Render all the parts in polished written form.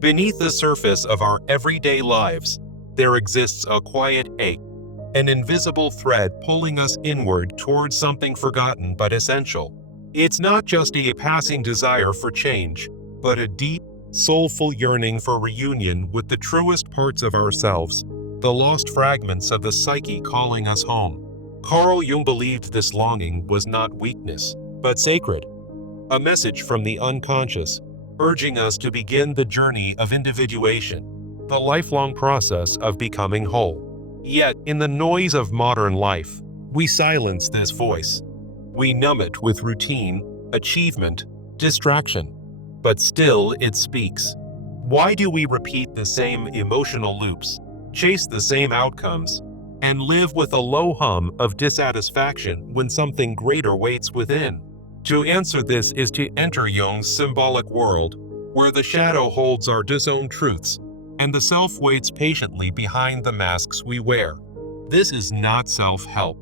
Beneath the surface of our everyday lives, there exists a quiet ache, an invisible thread pulling us inward towards something forgotten but essential. It's not just a passing desire for change, but a deep, soulful yearning for reunion with the truest parts of ourselves, the lost fragments of the psyche calling us home. Carl Jung believed this longing was not weakness, but sacred, a message from the unconscious, urging us to begin the journey of individuation, the lifelong process of becoming whole. Yet, in the noise of modern life, we silence this voice. We numb it with routine, achievement, distraction. But still it speaks. Why do we repeat the same emotional loops, chase the same outcomes, and live with a low hum of dissatisfaction when something greater waits within? To answer this is to enter Jung's symbolic world, where the shadow holds our disowned truths, and the self waits patiently behind the masks we wear. This is not self-help.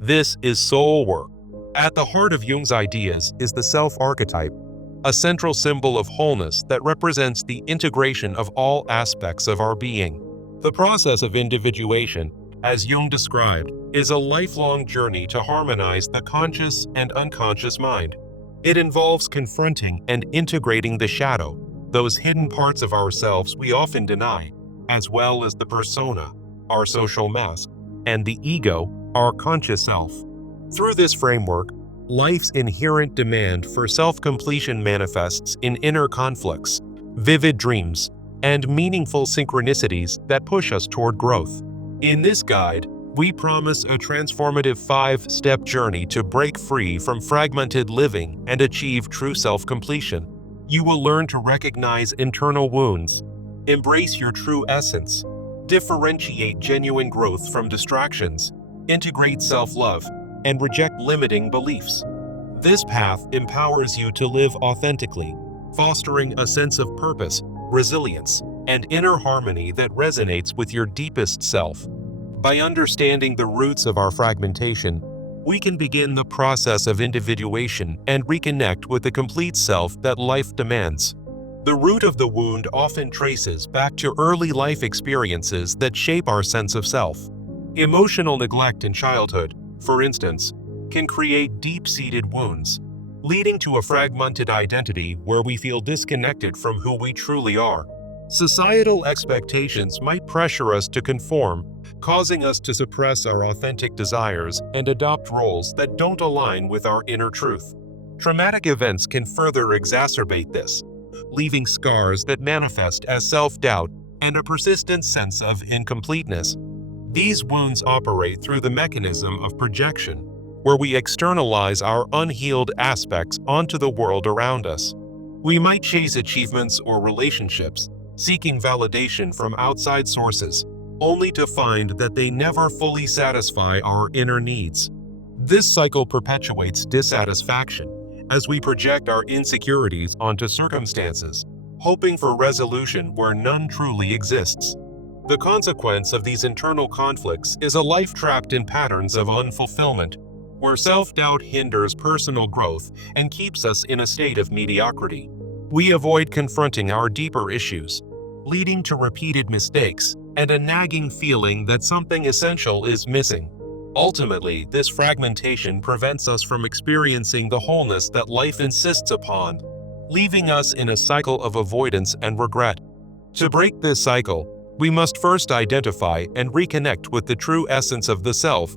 This is soul work. At the heart of Jung's ideas is the self-archetype, a central symbol of wholeness that represents the integration of all aspects of our being. The process of individuation, as Jung described, is a lifelong journey to harmonize the conscious and unconscious mind. It involves confronting and integrating the shadow, those hidden parts of ourselves we often deny, as well as the persona, our social mask, and the ego, our conscious self. Through this framework, life's inherent demand for self-completion manifests in inner conflicts, vivid dreams, and meaningful synchronicities that push us toward growth. In this guide, we promise a transformative 5-step journey to break free from fragmented living and achieve true self-completion. You will learn to recognize internal wounds, embrace your true essence, differentiate genuine growth from distractions, integrate self-love, and reject limiting beliefs. This path empowers you to live authentically, fostering a sense of purpose, resilience, and inner harmony that resonates with your deepest self. By understanding the roots of our fragmentation, we can begin the process of individuation and reconnect with the complete self that life demands. The root of the wound often traces back to early life experiences that shape our sense of self. Emotional neglect in childhood, for instance, can create deep-seated wounds, leading to a fragmented identity where we feel disconnected from who we truly are. Societal expectations might pressure us to conform, causing us to suppress our authentic desires and adopt roles that don't align with our inner truth. Traumatic events can further exacerbate this, leaving scars that manifest as self-doubt and a persistent sense of incompleteness. These wounds operate through the mechanism of projection, where we externalize our unhealed aspects onto the world around us. We might chase achievements or relationships, seeking validation from outside sources, only to find that they never fully satisfy our inner needs. This cycle perpetuates dissatisfaction as we project our insecurities onto circumstances, hoping for resolution where none truly exists. The consequence of these internal conflicts is a life trapped in patterns of unfulfillment, where self-doubt hinders personal growth and keeps us in a state of mediocrity. We avoid confronting our deeper issues, leading to repeated mistakes and a nagging feeling that something essential is missing. Ultimately, this fragmentation prevents us from experiencing the wholeness that life insists upon, leaving us in a cycle of avoidance and regret. To break this cycle, we must first identify and reconnect with the true essence of the self,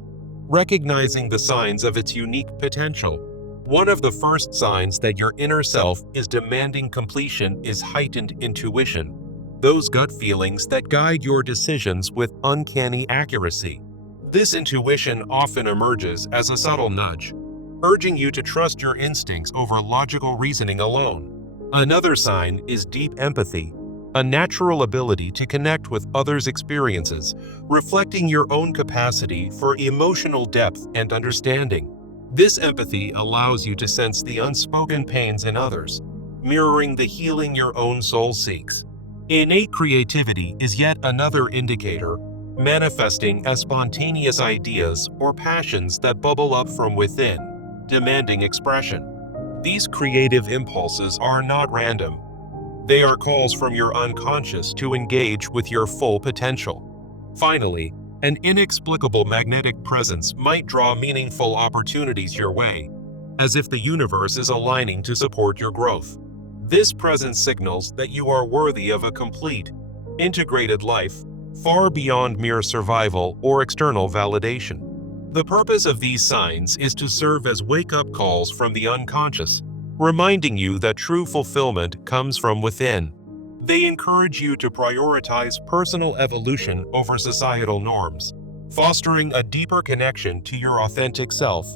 recognizing the signs of its unique potential. One of the first signs that your inner self is demanding completion is heightened intuition, those gut feelings that guide your decisions with uncanny accuracy. This intuition often emerges as a subtle nudge, urging you to trust your instincts over logical reasoning alone. Another sign is deep empathy, a natural ability to connect with others' experiences, reflecting your own capacity for emotional depth and understanding. This empathy allows you to sense the unspoken pains in others, mirroring the healing your own soul seeks. Innate creativity is yet another indicator, manifesting as spontaneous ideas or passions that bubble up from within, demanding expression. These creative impulses are not random. They are calls from your unconscious to engage with your full potential. Finally, an inexplicable magnetic presence might draw meaningful opportunities your way, as if the universe is aligning to support your growth. This presence signals that you are worthy of a complete, integrated life, far beyond mere survival or external validation. The purpose of these signs is to serve as wake-up calls from the unconscious, reminding you that true fulfillment comes from within. They encourage you to prioritize personal evolution over societal norms, fostering a deeper connection to your authentic self.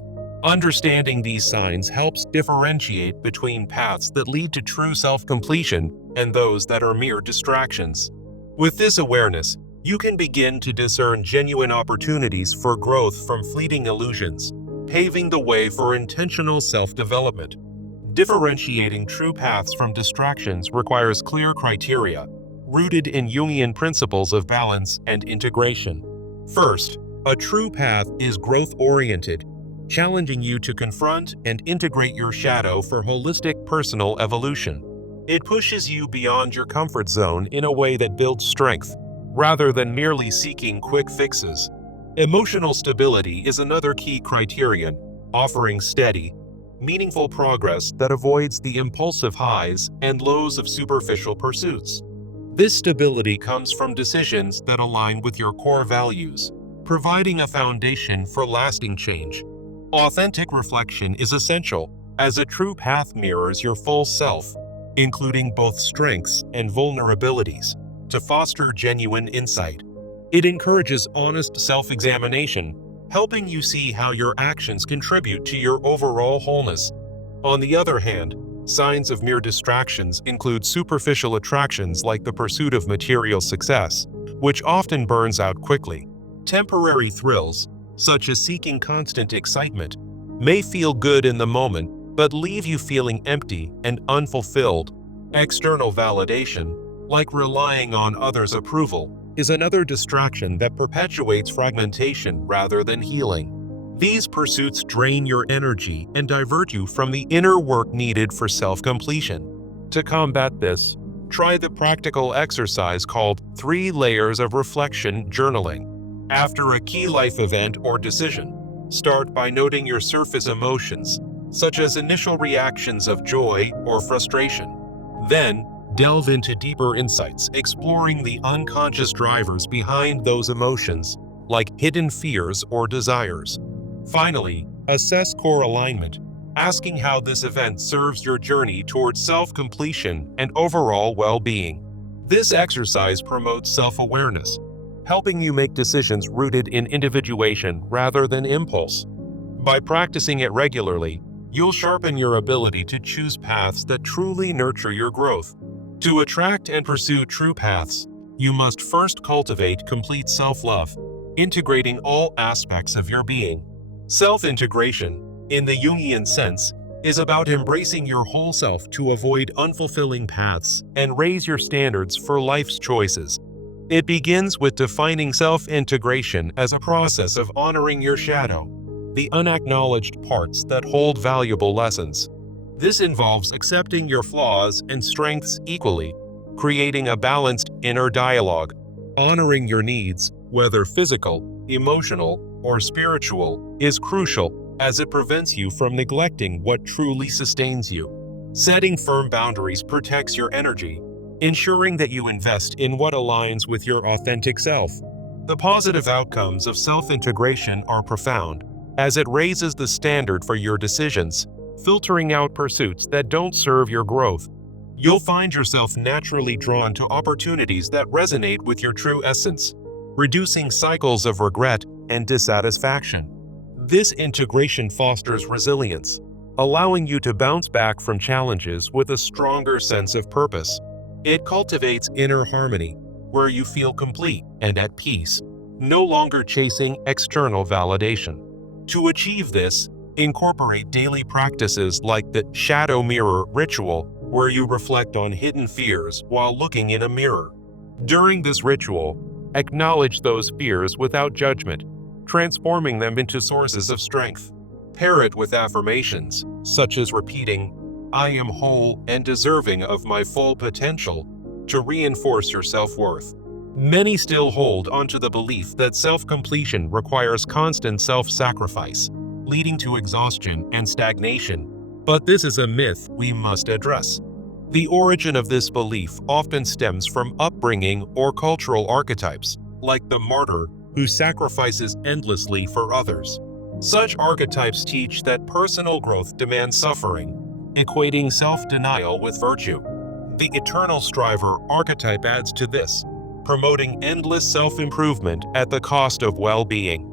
Understanding these signs helps differentiate between paths that lead to true self-completion and those that are mere distractions. With this awareness, you can begin to discern genuine opportunities for growth from fleeting illusions, paving the way for intentional self-development. Differentiating true paths from distractions requires clear criteria, rooted in Jungian principles of balance and integration. First, a true path is growth-oriented, challenging you to confront and integrate your shadow for holistic personal evolution. It pushes you beyond your comfort zone in a way that builds strength, rather than merely seeking quick fixes. Emotional stability is another key criterion, offering steady, meaningful progress that avoids the impulsive highs and lows of superficial pursuits. This stability comes from decisions that align with your core values, providing a foundation for lasting change. Authentic reflection is essential, as a true path mirrors your full self, including both strengths and vulnerabilities, to foster genuine insight. It encourages honest self-examination, helping you see how your actions contribute to your overall wholeness. On the other hand, signs of mere distractions include superficial attractions like the pursuit of material success, which often burns out quickly. Temporary thrills, such as seeking constant excitement, may feel good in the moment but leave you feeling empty and unfulfilled. External validation, like relying on others' approval, is another distraction that perpetuates fragmentation rather than healing. These pursuits drain your energy and divert you from the inner work needed for self-completion. To combat this, try the practical exercise called 3 layers of reflection journaling. After a key life event or decision, start by noting your surface emotions, such as initial reactions of joy or frustration. Then, delve into deeper insights, exploring the unconscious drivers behind those emotions, like hidden fears or desires. Finally, assess core alignment, asking how this event serves your journey towards self-completion and overall well-being. This exercise promotes self-awareness, helping you make decisions rooted in individuation rather than impulse. By practicing it regularly, you'll sharpen your ability to choose paths that truly nurture your growth. To attract and pursue true paths, you must first cultivate complete self-love, integrating all aspects of your being. Self-integration, in the Jungian sense, is about embracing your whole self to avoid unfulfilling paths and raise your standards for life's choices. It begins with defining self-integration as a process of honoring your shadow, the unacknowledged parts that hold valuable lessons. This involves accepting your flaws and strengths equally, creating a balanced inner dialogue. Honoring your needs, whether physical, emotional, or spiritual, is crucial, as it prevents you from neglecting what truly sustains you. Setting firm boundaries protects your energy, ensuring that you invest in what aligns with your authentic self. The positive outcomes of self-integration are profound, as it raises the standard for your decisions, filtering out pursuits that don't serve your growth. You'll find yourself naturally drawn to opportunities that resonate with your true essence, reducing cycles of regret and dissatisfaction. This integration fosters resilience, allowing you to bounce back from challenges with a stronger sense of purpose. It cultivates inner harmony, where you feel complete and at peace, no longer chasing external validation. To achieve this, incorporate daily practices like the shadow mirror ritual, where you reflect on hidden fears while looking in a mirror. During this ritual, acknowledge those fears without judgment, transforming them into sources of strength. Pair it with affirmations, such as repeating, I am whole and deserving of my full potential to reinforce your self-worth. Many still hold onto the belief that self-completion requires constant self-sacrifice, leading to exhaustion and stagnation. But this is a myth we must address. The origin of this belief often stems from upbringing or cultural archetypes, like the martyr who sacrifices endlessly for others. Such archetypes teach that personal growth demands suffering, equating self-denial with virtue. The eternal striver archetype adds to this, promoting endless self-improvement at the cost of well-being.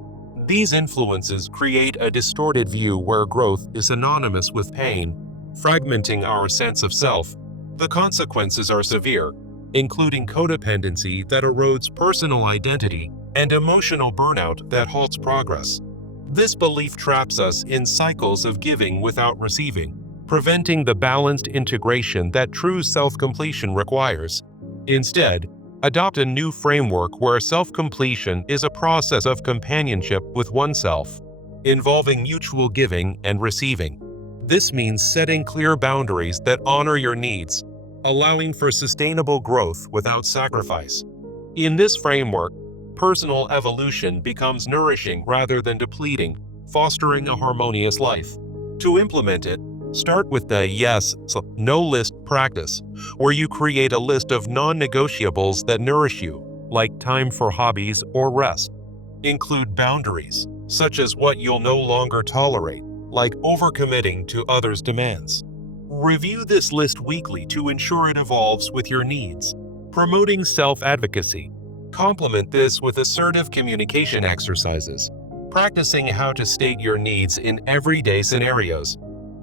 These influences create a distorted view where growth is synonymous with pain, fragmenting our sense of self. The consequences are severe, including codependency that erodes personal identity and emotional burnout that halts progress. This belief traps us in cycles of giving without receiving, preventing the balanced integration that true self-completion requires. Instead, adopt a new framework where self-completion is a process of companionship with oneself, involving mutual giving and receiving. This means setting clear boundaries that honor your needs, allowing for sustainable growth without sacrifice. In this framework, personal evolution becomes nourishing rather than depleting, fostering a harmonious life. To implement it, start with the yes/no list practice, where you create a list of non-negotiables that nourish you, like time for hobbies or rest. Include boundaries, such as what you'll no longer tolerate, like overcommitting to others' demands. Review this list weekly to ensure it evolves with your needs. Promoting self-advocacy. Complement this with assertive communication exercises, practicing how to state your needs in everyday scenarios.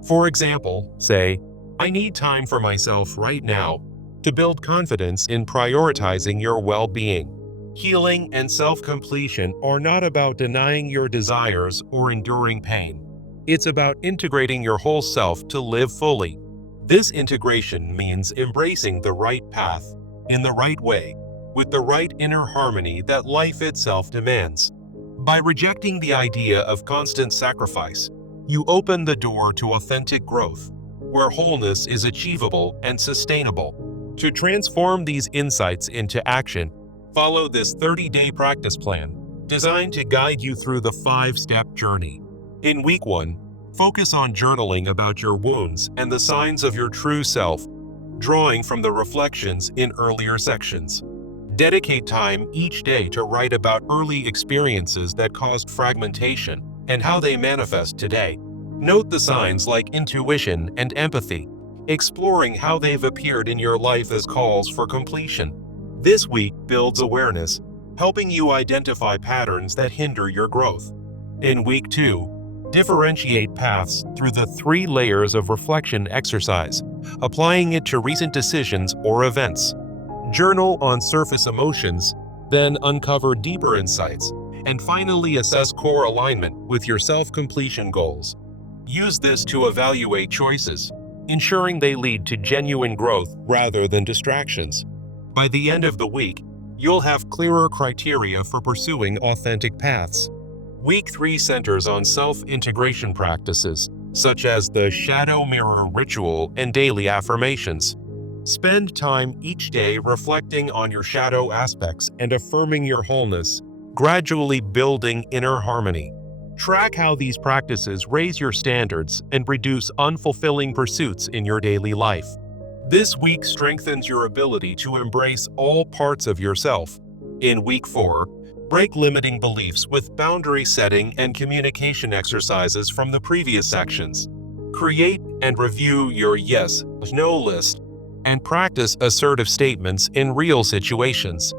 For example, say, "I need time for myself right now," to build confidence in prioritizing your well-being. Healing and self-completion are not about denying your desires or enduring pain. It's about integrating your whole self to live fully. This integration means embracing the right path, in the right way, with the right inner harmony that life itself demands. By rejecting the idea of constant sacrifice, you open the door to authentic growth, where wholeness is achievable and sustainable. To transform these insights into action, follow this 30-day practice plan, designed to guide you through the 5-step journey. In week 1, focus on journaling about your wounds and the signs of your true self, drawing from the reflections in earlier sections. Dedicate time each day to write about early experiences that caused fragmentation and how they manifest today. Note the signs like intuition and empathy, exploring how they've appeared in your life as calls for completion. This week builds awareness, helping you identify patterns that hinder your growth. In week 2, differentiate paths through the 3 layers of reflection exercise, applying it to recent decisions or events. Journal on surface emotions, then uncover deeper insights, and finally assess core alignment with your self-completion goals. Use this to evaluate choices, ensuring they lead to genuine growth rather than distractions. By the end of the week, you'll have clearer criteria for pursuing authentic paths. Week 3 centers on self-integration practices, such as the shadow mirror ritual and daily affirmations. Spend time each day reflecting on your shadow aspects and affirming your wholeness, gradually building inner harmony. Track how these practices raise your standards and reduce unfulfilling pursuits in your daily life. This week strengthens your ability to embrace all parts of yourself. In week 4, break limiting beliefs with boundary setting and communication exercises from the previous sections. Create and review your yes/no list, and practice assertive statements in real situations.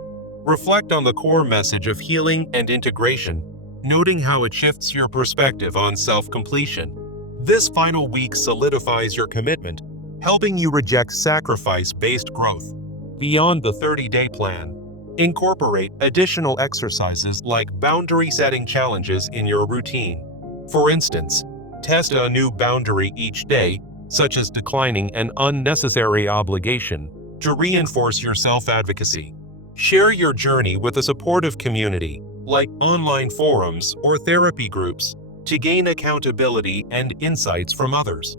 Reflect on the core message of healing and integration, noting how it shifts your perspective on self-completion. This final week solidifies your commitment, helping you reject sacrifice-based growth. Beyond the 30-day plan, incorporate additional exercises like boundary-setting challenges in your routine. For instance, test a new boundary each day, such as declining an unnecessary obligation, to reinforce your self-advocacy. Share your journey with a supportive community, like online forums or therapy groups, to gain accountability and insights from others.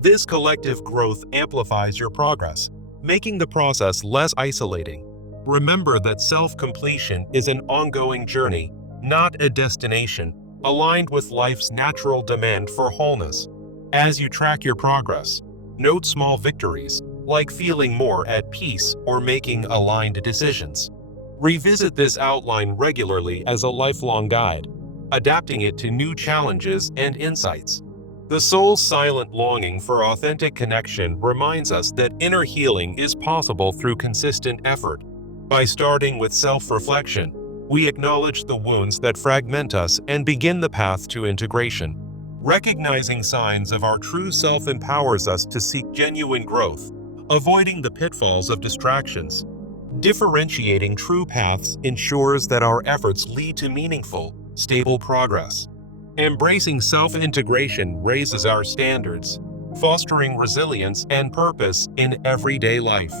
This collective growth amplifies your progress, making the process less isolating. Remember that self-completion is an ongoing journey, not a destination, aligned with life's natural demand for wholeness. As you track your progress, note small victories, like feeling more at peace or making aligned decisions. Revisit this outline regularly as a lifelong guide, adapting it to new challenges and insights. The soul's silent longing for authentic connection reminds us that inner healing is possible through consistent effort. By starting with self-reflection, we acknowledge the wounds that fragment us and begin the path to integration. Recognizing signs of our true self empowers us to seek genuine growth, avoiding the pitfalls of distractions. Differentiating true paths ensures that our efforts lead to meaningful, stable progress. Embracing self-integration raises our standards, fostering resilience and purpose in everyday life.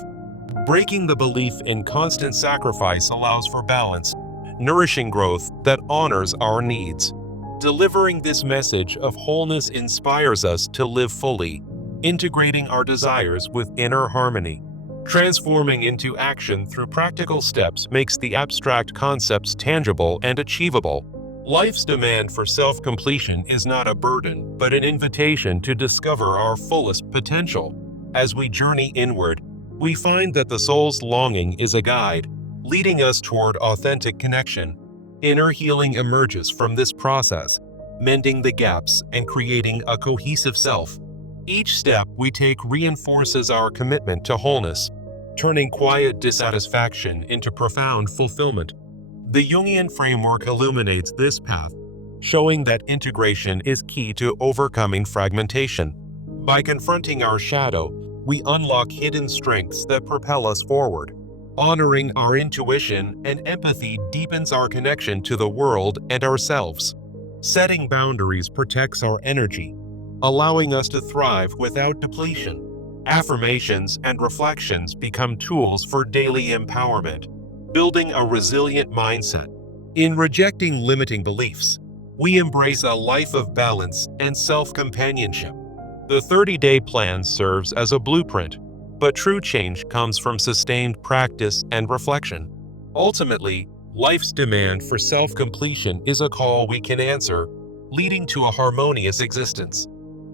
Breaking the belief in constant sacrifice allows for balance, nourishing growth that honors our needs. Delivering this message of wholeness inspires us to live fully, integrating our desires with inner harmony. Transforming into action through practical steps makes the abstract concepts tangible and achievable. Life's demand for self-completion is not a burden, but an invitation to discover our fullest potential. As we journey inward, we find that the soul's longing is a guide, leading us toward authentic connection. Inner healing emerges from this process, mending the gaps and creating a cohesive self. Each step we take reinforces our commitment to wholeness, turning quiet dissatisfaction into profound fulfillment. The Jungian framework illuminates this path, showing that integration is key to overcoming fragmentation. By confronting our shadow, we unlock hidden strengths that propel us forward. Honoring our intuition and empathy deepens our connection to the world and ourselves. Setting boundaries protects our energy, allowing us to thrive without depletion. Affirmations and reflections become tools for daily empowerment, building a resilient mindset. In rejecting limiting beliefs, we embrace a life of balance and self-companionship. The 30-day plan serves as a blueprint, but true change comes from sustained practice and reflection. Ultimately, life's demand for self-completion is a call we can answer, leading to a harmonious existence.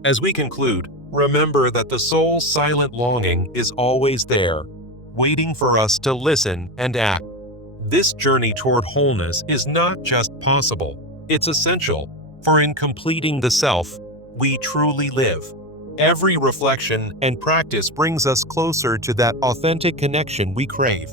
As we conclude, remember that the soul's silent longing is always there, waiting for us to listen and act. This journey toward wholeness is not just possible, it's essential, for in completing the self, we truly live. Every reflection and practice brings us closer to that authentic connection we crave.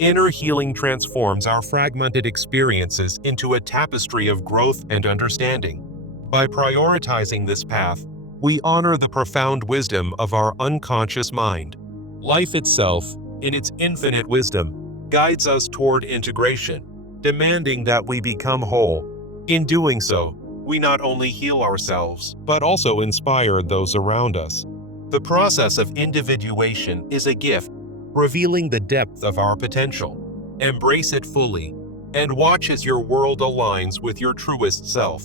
Inner healing transforms our fragmented experiences into a tapestry of growth and understanding. By prioritizing this path, we honor the profound wisdom of our unconscious mind. Life itself, in its infinite wisdom, guides us toward integration, demanding that we become whole. In doing so, we not only heal ourselves, but also inspire those around us. The process of individuation is a gift, revealing the depth of our potential. Embrace it fully, and watch as your world aligns with your truest self.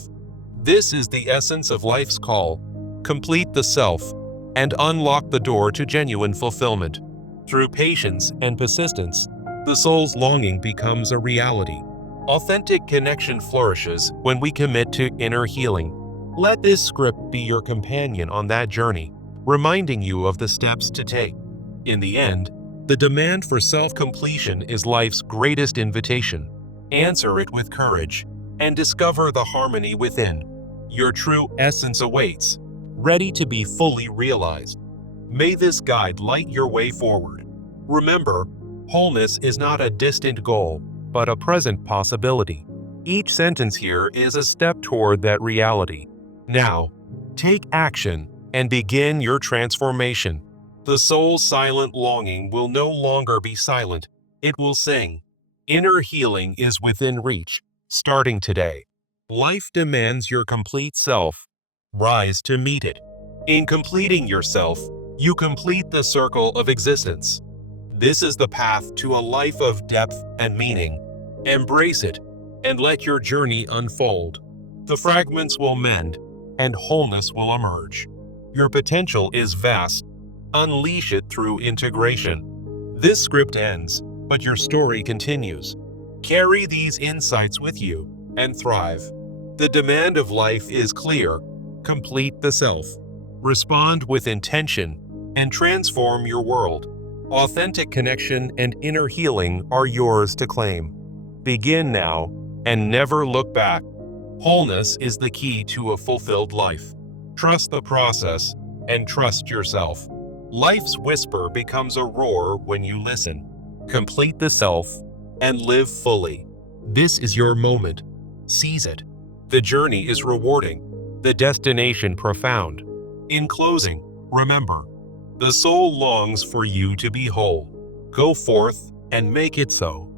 This is the essence of life's call. Complete the self, and unlock the door to genuine fulfillment. Through patience and persistence, the soul's longing becomes a reality. Authentic connection flourishes when we commit to inner healing. Let this script be your companion on that journey, reminding you of the steps to take. In the end, the demand for self-completion is life's greatest invitation. Answer it with courage, and discover the harmony within. Your true essence awaits, ready to be fully realized. May this guide light your way forward. Remember, wholeness is not a distant goal, but a present possibility. Each sentence here is a step toward that reality. Now, take action and begin your transformation. The soul's silent longing will no longer be silent. It will sing. Inner healing is within reach, starting today. Life demands your complete self. Rise to meet it. In completing yourself, you complete the circle of existence. This is the path to a life of depth and meaning. Embrace it, and let your journey unfold. The fragments will mend, and wholeness will emerge. Your potential is vast. Unleash it through integration. This script ends, but your story continues. Carry these insights with you and thrive. The demand of life is clear. Complete the self. Respond with intention and transform your world. Authentic connection and inner healing are yours to claim. Begin now and never look back. Wholeness is the key to a fulfilled life. Trust the process and trust yourself. Life's whisper becomes a roar when you listen. Complete the self and live fully. This is your moment. Seize it. The journey is rewarding, the destination profound. In closing, remember, the soul longs for you to be whole. Go forth and make it so.